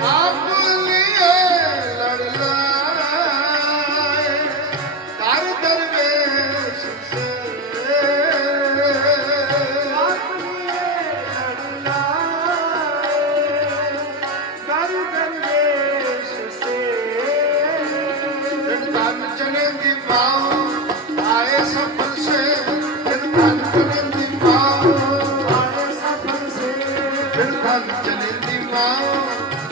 ਆਪਣੀਏ ਲੜਲਾਏ ਦਰਦਰ ਦੇ ਸੁਖ ਸੇ ਆਪਣੀਏ ਲੜਲਾਏ ਦਰਦਰ ਦੇ ਸੁਖ ਸੇ ਜਨ ਚਨ ਦੀ ਬਾਉ ਆਏ ਸਫਲ ਸੇ ਜਨ ਚਨ ਦੀ ਬਾਉ ਆਏ ਸਫਲ ਸੇ ਜਨ ਚਨ ਦੀ ਬਾਉ